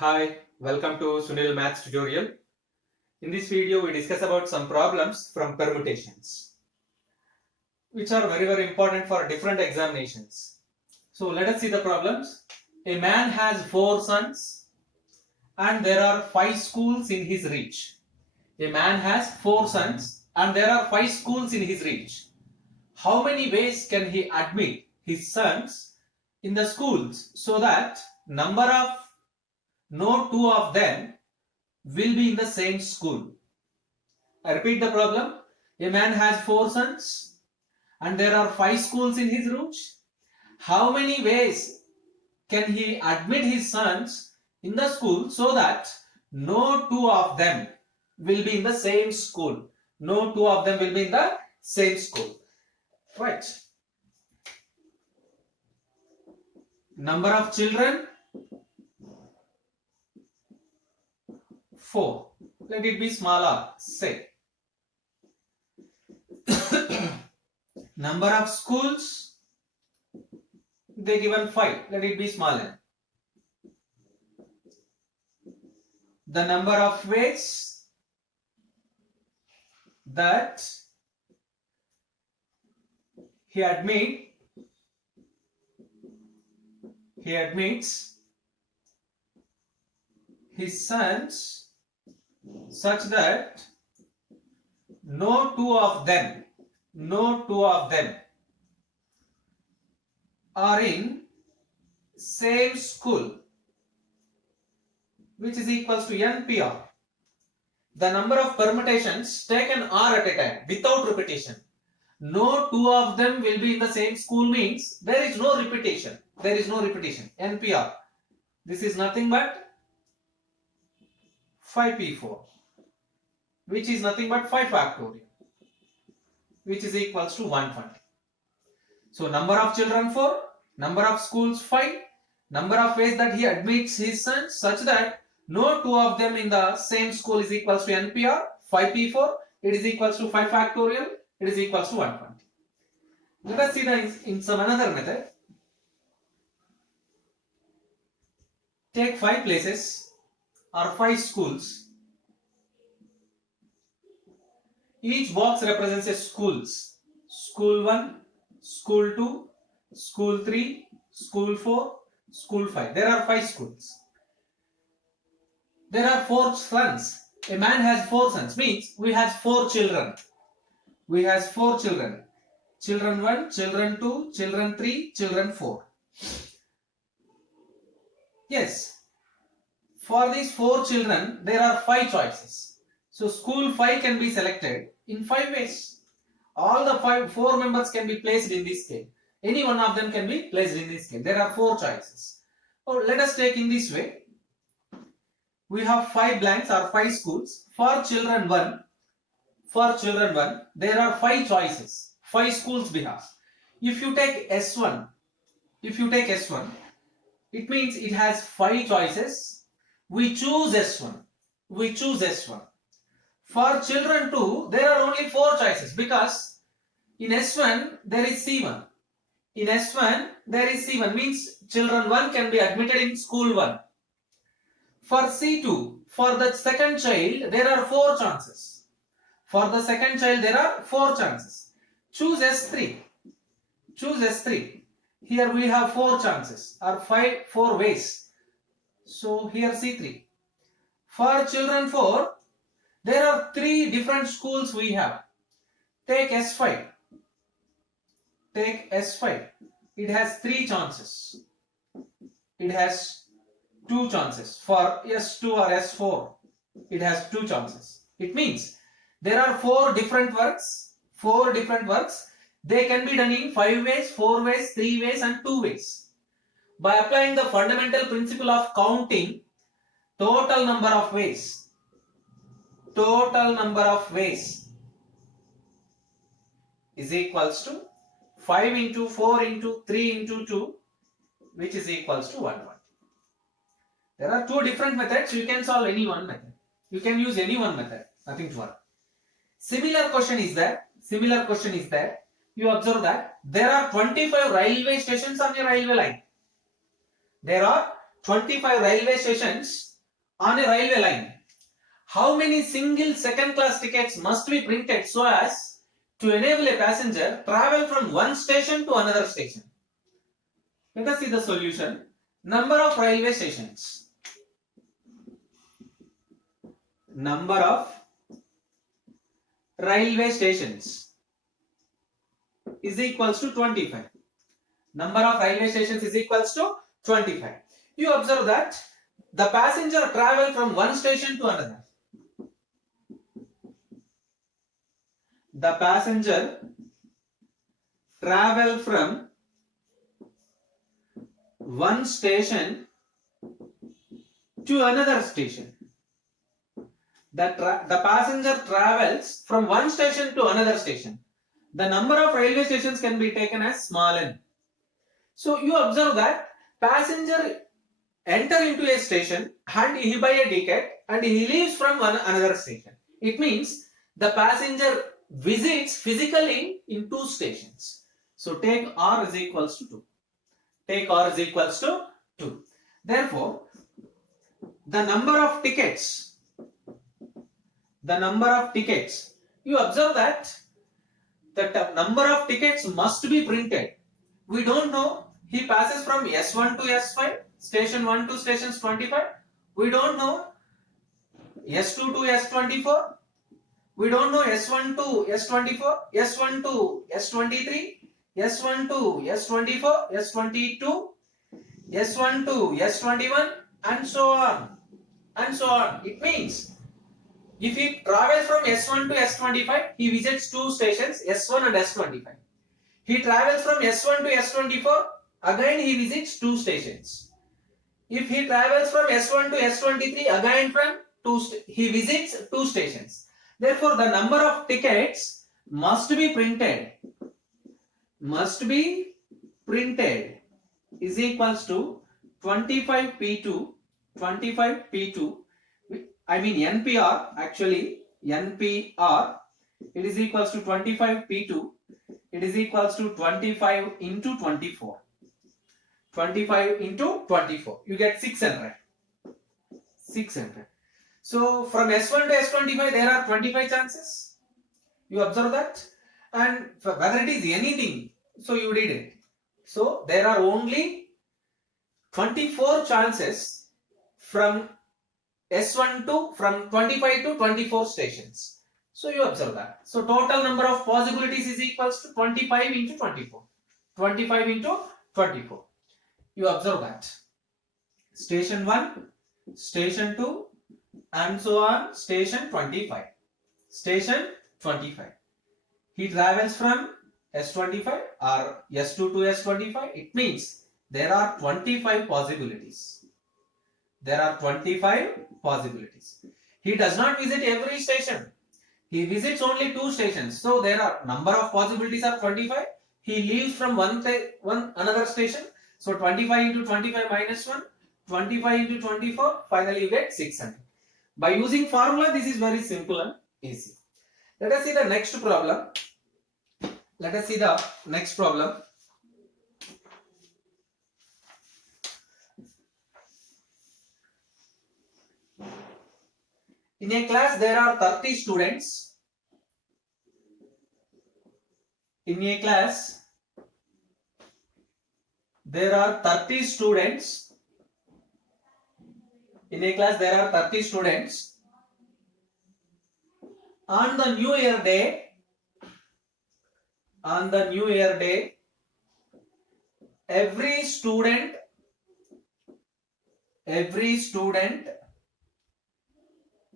Hi, welcome to Sunil Maths tutorial. In this video, we discuss about some problems from permutations, which are very important for different examinations. So let us see the problems. A man has 4 sons and there are 5 schools in his reach. A man has 4 sons and there are 5 schools in his reach. How many ways can he admit his sons in the schools so that no two of them will be in the same school? I repeat the problem. A man has 4 sons and there are 5 schools in his reach. How many ways can he admit his sons in the school so that no two of them will be in the same school? No two of them will be in the same school. Right. Number of children 4. Let it be smaller, say. Number of schools, they given 5. Let it be smaller. The number of ways that he admits his sons such that no two of them are in same school, which is equals to NPR. The number of permutations taken are at a time without repetition. No two of them will be in the same school means there is no repetition. NPR. This is nothing but 5p4, which is nothing but 5 factorial, which is equals to 120. So number of children 4, number of schools 5, number of ways that he admits his sons such that no two of them in the same school is equals to NPR, 5p4, it is equals to 5 factorial, it is equals to 120. Let us see in some another method. Take 5 places or 5 schools. Each box represents a schools. School 1, school 2, school 3, school 4, school 5. There are 5 schools. There are 4 sons. A man has 4 sons, means we has 4 children. We has 4 children. Children 1, children 2, children 3, children 4. Yes. For these 4 children, there are 5 choices. So school 5 can be selected in 5 ways. All the 4 members can be placed in this scale. Any one of them can be placed in this scale. There are 4 choices. Or let us take in this way. We have 5 blanks or 5 schools. For children 1, there are 5 choices. 5 schools we have. If you take S1, it means it has 5 choices. We choose S1. For children 2, there are only 4 choices because in S1 there is C1. Means children 1 can be admitted in school 1. For C2, for the second child, there are 4 chances. Choose S3. Here we have 4 chances or 4 ways. So here C3. For children 4, there are 3 different schools we have. Take S5. It has 3 chances. It has 2 chances. For S2 or S4, it has 2 chances. It means there are 4 different works. They can be done in 5 ways, 4 ways, 3 ways and 2 ways. By applying the fundamental principle of counting, total number of ways is equals to 5 into 4 into 3 into 2, which is equals to 120. There are 2 different methods. You can solve any one method. You can use any one method. Nothing to worry. Similar question is that you observe that there are 25 railway stations on a railway line. There are 25 railway stations on a railway line, how many single second class tickets must be printed so as to enable a passenger travel from one station to another station? Let us see the solution. Number of railway stations. Number of railway stations is equals to 25. Number of railway stations is equals to 25. You observe that the passenger travel from one station to another. The passenger travel from one station to another station. The passenger travels from one station to another station. The number of railway stations can be taken as small n. So you observe that passenger enter into a station and he buy a ticket and he leaves from another station. It means the passenger visits physically in two stations. So take R is equals to 2. Take R is equals to 2. Therefore, the number of tickets, you observe that the number of tickets must be printed. We don't know he passes from S1 to S5, station 1 to stations 25. We don't know S2 to S24. We don't know S1 to S24, S1 to S23, S1 to S24, S22, S1 to S21, and so on. And so on. It means if he travels from S1 to S25, he visits two stations, S1 and S25. He travels from S1 to S24, again he visits two stations. If he travels from S1 to S23, again he visits two stations. Therefore, the number of tickets must be printed is equals to 25P2, I mean NPR, actually NPR, it is equals to 25P2, it is equals to 25 into 24. 25 into 24, you get 600. So from S1 to S25 there are 25 chances. You observe that, and whether it is anything, so you did it. So there are only 24 chances from S1 to from 25 to 24 stations. So you observe that. So total number of possibilities is equals to 25 into 24. 25 into 24. You observe that. Station 1, station 2, and so on, station 25. Station 25. He travels from S25 or S2 to S25. It means there are 25 possibilities. He does not visit every station. He visits only two stations. So there are number of possibilities are 25. He leaves from another station. So 25 into 25 minus 1. 25 into 24. Finally you get 600. By using formula, this is very simple and easy. Let us see the next problem. In a class, there are 30 students. In a class, there are 30 students. On the New Year day, every student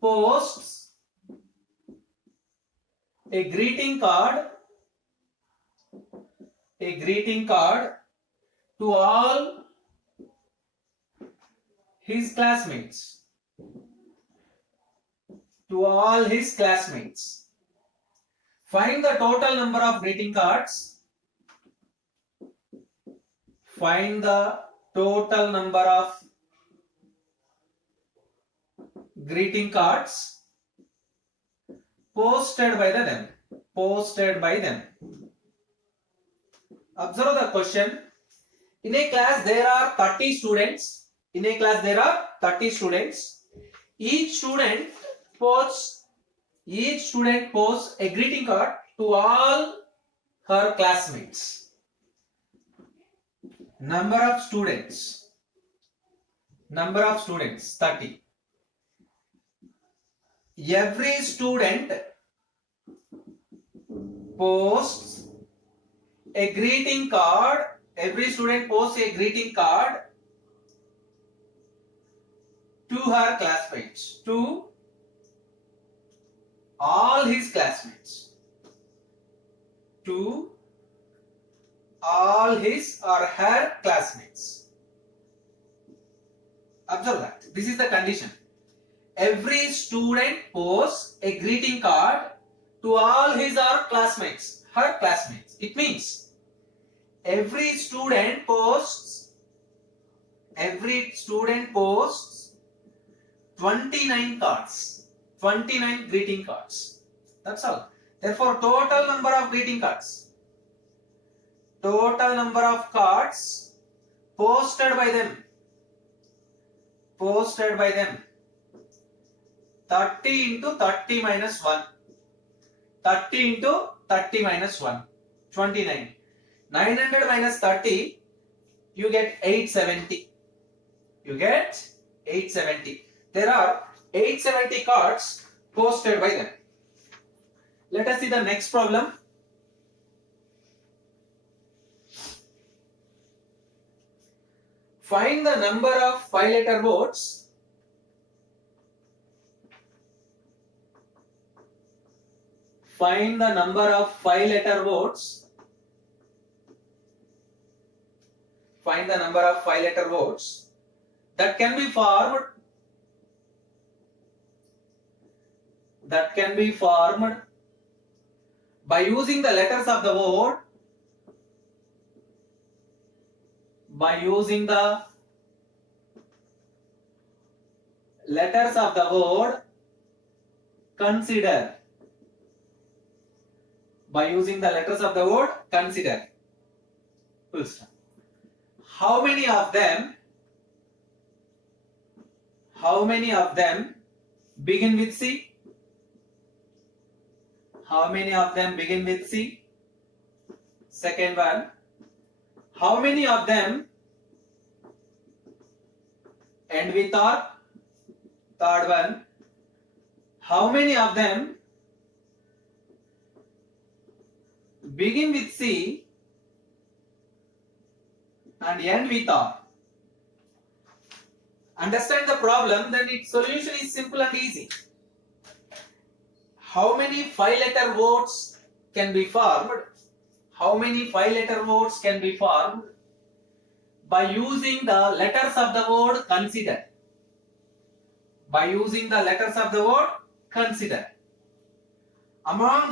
posts a greeting card to all his classmates. Find the total number of greeting cards. Posted by them. Observe the question. In a class there are 30 students. each student posts a greeting card to all her classmates. Number of students 30. Every student posts a greeting card to her classmates, to all his classmates, to all his or her classmates. Observe that. This is the condition. Every student posts a greeting card to all his or classmates, her classmates. It means every student posts 29 cards, 29 greeting cards. That's all. Therefore, total number of greeting cards, total number of cards posted by them, 30 into 30 minus 1. 30 into 30 minus 1. 29. 900 minus 30, you get 870. There are 870 cards posted by them. Let us see the next problem. Find the number of 5-letter words that can be formed by using the letters of the word consider. By using the letters of the word consider. Full stop. How many of them begin with C? Second one, how many of them end with R? Third one, how many of them begin with C and end with R? Understand the problem, then its solution is simple and easy. How many 5-letter words can be formed? By using the letters of the word consider. Among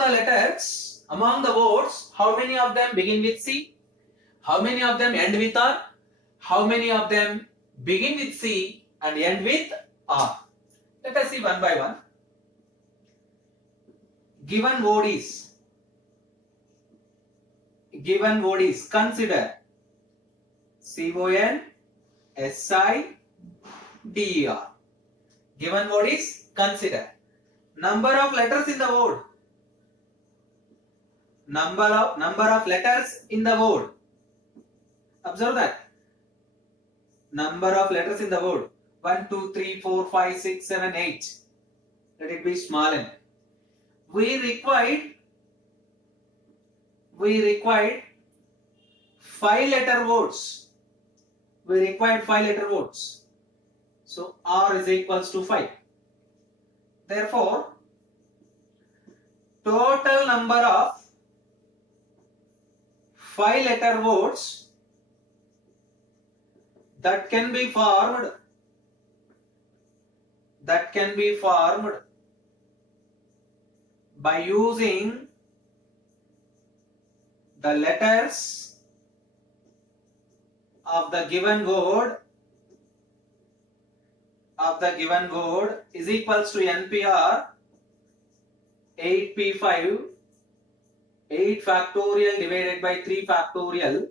the words, how many of them begin with C? How many of them end with R? How many of them begin with C and end with R? Let us see one by one. Given word is consider. CONSIDER. Given word is consider. Number of letters in the word. Number of letters in the word. Observe that. Number of letters in the word. 1, 2, 3, 4, 5, 6, 7, 8. Let it be small n. We required 5-letter words. So R is equals to 5. Therefore, total number of 5-letter words that can be formed by using the letters of the given word is equals to NPR 8P5 8 factorial divided by 3 factorial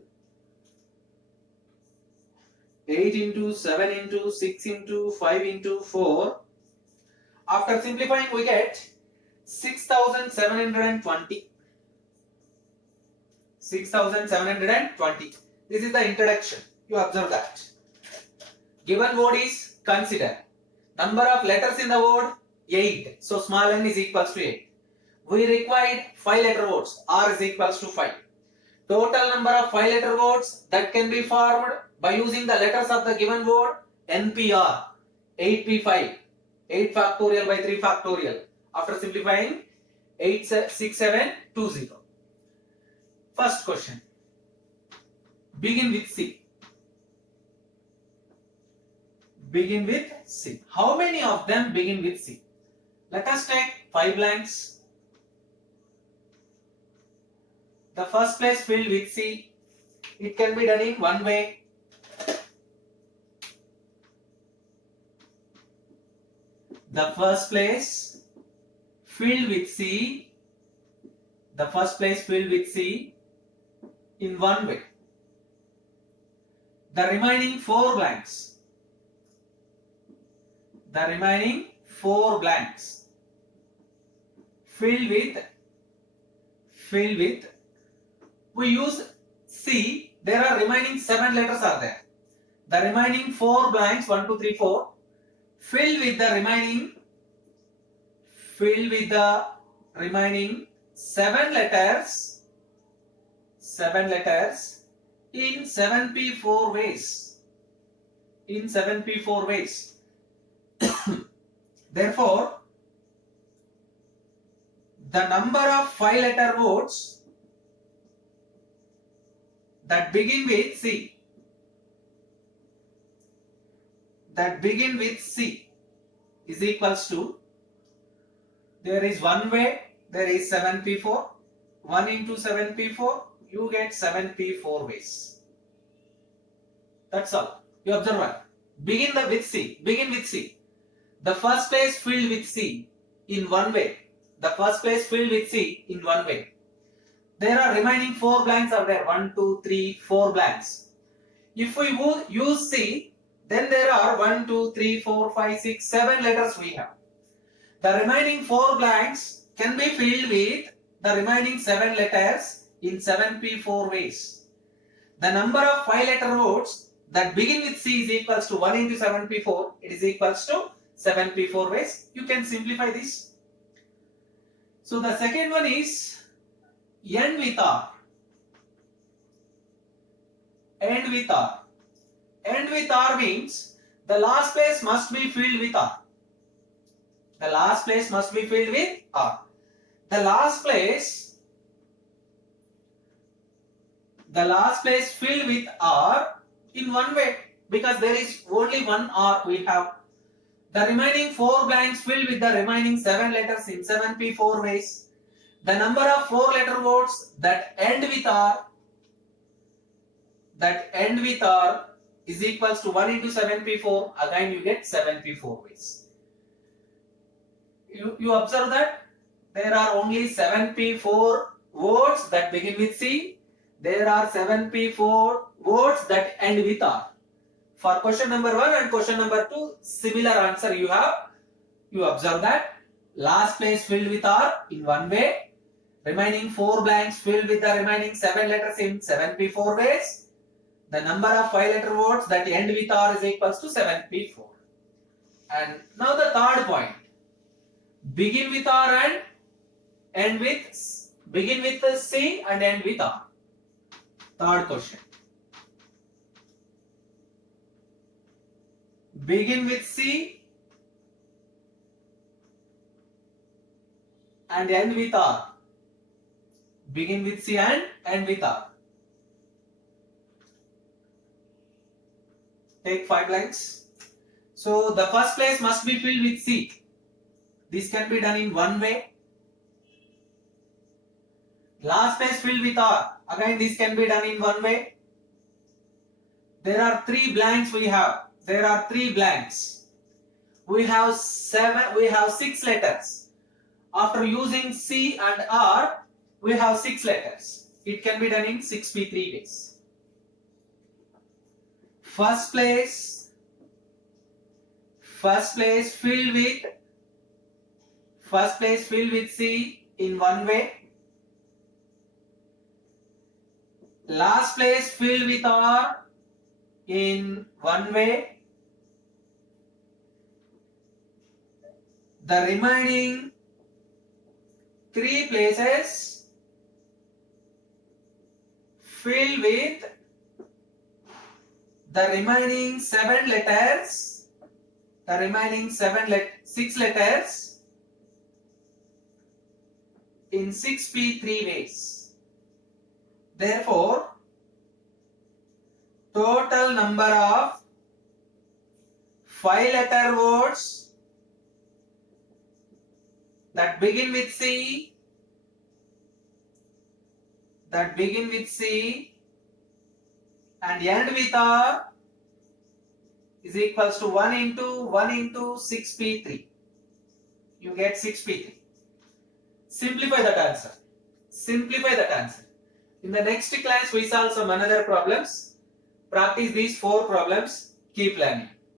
8 into 7 into 6 into 5 into 4 After simplifying, we get 6720. 6720. This is the introduction. You observe that. Given word is consider. Number of letters in the word 8. So small n is equals to 8. We required 5 letter words. R is equals to 5. Total number of 5 letter words that can be formed by using the letters of the given word NPR. 8p5. 8 factorial by 3 factorial. After simplifying, 86720. First question. Begin with C. Begin with C. How many of them begin with C? Let us take 5 blanks. The first place filled with C. It can be done in one way. The first place filled with C. The first place filled with C in one way. The remaining 4 blanks. The remaining 4 blanks filled with we use C. There are remaining 7 letters are there. The remaining 4 blanks 1 2 3 4 filled with the remaining 7 letters in 7p4 ways. In 7p4 ways. Therefore, the number of 5 letter words that begin with C is equals to, there is one way, there is 7p4, 1 into 7p4, you get 7p4 ways. That's all. You observe what? Begin with C. The first place filled with C in one way. The first place filled with C in one way. There are remaining 4 blanks are there. 1, 2, 3, 4 blanks. If we use C, then there are 1, 2, 3, 4, 5, 6, 7 letters we have. The remaining 4 blanks can be filled with the remaining 7 letters in 7p4 ways. The number of 5 letter words that begin with C is equals to 1 into 7p4. It is equals to 7p4 ways. You can simplify this. So the second one is end with R. End with R. End with R means the last place must be filled with R. The last place must be filled with R. The last place filled with R in one way, because there is only one R we have. The remaining 4 blanks filled with the remaining 7 letters in 7p4 ways. The number of 4 letter words that end with R is equals to 1 into 7p4. Again you get 7p4 ways. You observe that there are only 7p4 words that begin with C. There are 7p4 words that end with R. For question number 1 and question number 2, similar answer you have. You observe that last place filled with R in one way. Remaining 4 blanks filled with the remaining 7 letters in 7p4 ways. The number of 5 letter words that end with R is equals to 7p4. And now the third point. Begin with R and end with C and end with R. Third question. Begin with C and end with R. Begin with C and end with R. Take 5 blanks. So the first place must be filled with C. This can be done in one way. Last place filled with R. Again this can be done in one way. There are 3 blanks we have. There are 3 blanks. We have 6 letters. After using C and R, we have 6 letters. It can be done in 6p3 ways. First place filled with First place filled with C in one way. Last place filled with R in one way. The remaining 3 places fill with the remaining 7 letters, the remaining 6 letters in 6p 3 ways. Therefore, total number of 5-letter words that begin with C, and end with R is equals to 1 into 6p3. You get 6p3. Simplify that answer. In the next class, we solve some another problems. Practice these 4 problems. Keep learning.